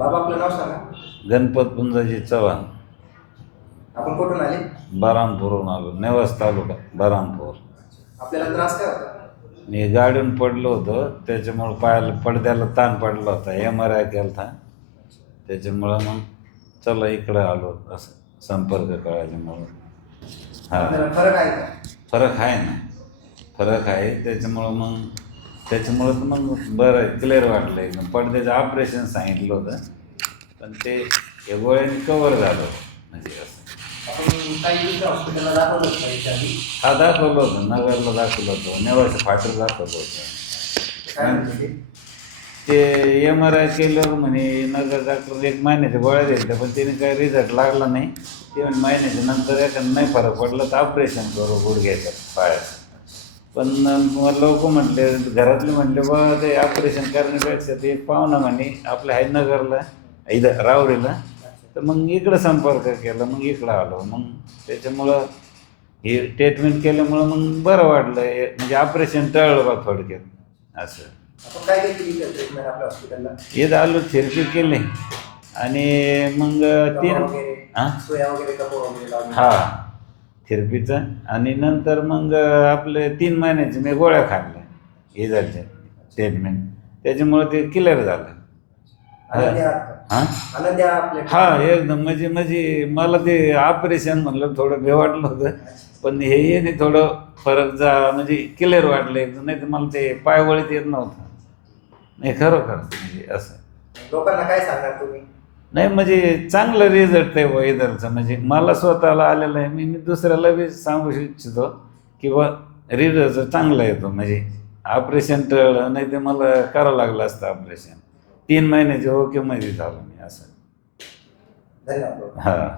बाबा आपलं नाव सांगा. गणपत पुंजाजी चव्हाण. आपण कुठून आले? बरामपूरहून आलो. नेवास तालुका बरामपूर. आपल्याला त्रास काय होता? मी गाडीहून पडलो होतो. त्याच्यामुळं पायाला पडद्याला ताण पडला होता. एम आर आय केला होता त्याच्यामुळं मग चला इकडं आलो. असं संपर्क कळाल्यामुळं हां. आपल्याला फरक आहे का? फरक आहे ना. फरक आहे. त्याच्यामुळं मग त्याच्यामुळं तर मग बरं क्लिअर वाटलं एकदम. पडद्याचं ऑपरेशन सांगितलं होतं. पण ते या गोळ्याने कवर झालं. म्हणजे असं. हा दाखवलं होतं. नगरला दाखवलं होतं. नेवाचं फाटर दाखवलं होतं. ते? एम आर आय केल्यावर म्हणे नगर डॉक्टर एक महिन्याच्या गोळ्या द्यायच्या पण त्याने काही रिझल्ट लागला नाही. ते महिन्याच्या नंतर एखादं नाही फरक पडला तर ऑपरेशन करू गुडघ्याचं पायाचं पण लोक म्हटले घरातले म्हटले बा ते ऑपरेशन करण्यापेक्षा ते पाहुणा म्हणे आपल्या आहे नगरला इथं रावरीला. तर मग इकडं संपर्क केला मग इकडं आलो. मग त्याच्यामुळं हे ट्रीटमेंट केल्यामुळं मग बरं वाटलं. म्हणजे ऑपरेशन टळलं बा थोडक्यात असं. हे आलो थेरपी केले. आणि मग तीन हां हा. थेरपीचं आणि नंतर मग आपले तीन महिन्याचे मी गोळ्या खाल्ल्या. हे झाल्या ट्रीटमेंट त्याच्यामुळे ते क्लिअर झालं? हां? हा एकदम म्हणजे म्हणजे मला ते ऑपरेशन म्हणलं थोडं भे वाटलं होतं. पण हे येणे थोडं फरक जा म्हणजे क्लिअर वाटलं एकदम नाही तर मला ते पायवळीत येत नव्हतं. नाही खरोखर. म्हणजे असं. लोकांना काय सांगणार तुम्ही? नाही म्हणजे चांगलं रिझल्ट आहे वेदरचं म्हणजे मला स्वतःला आलेलं आहे. मी मी दुसऱ्याला बी सांगू इच्छितो की बा रिझल्ट चांगला येतो. म्हणजे ऑपरेशन टळलं नाही ते मला करावं लागलं असतं ऑपरेशन तीन महिन्याचे ओके मध्ये झालं मी असं. हां.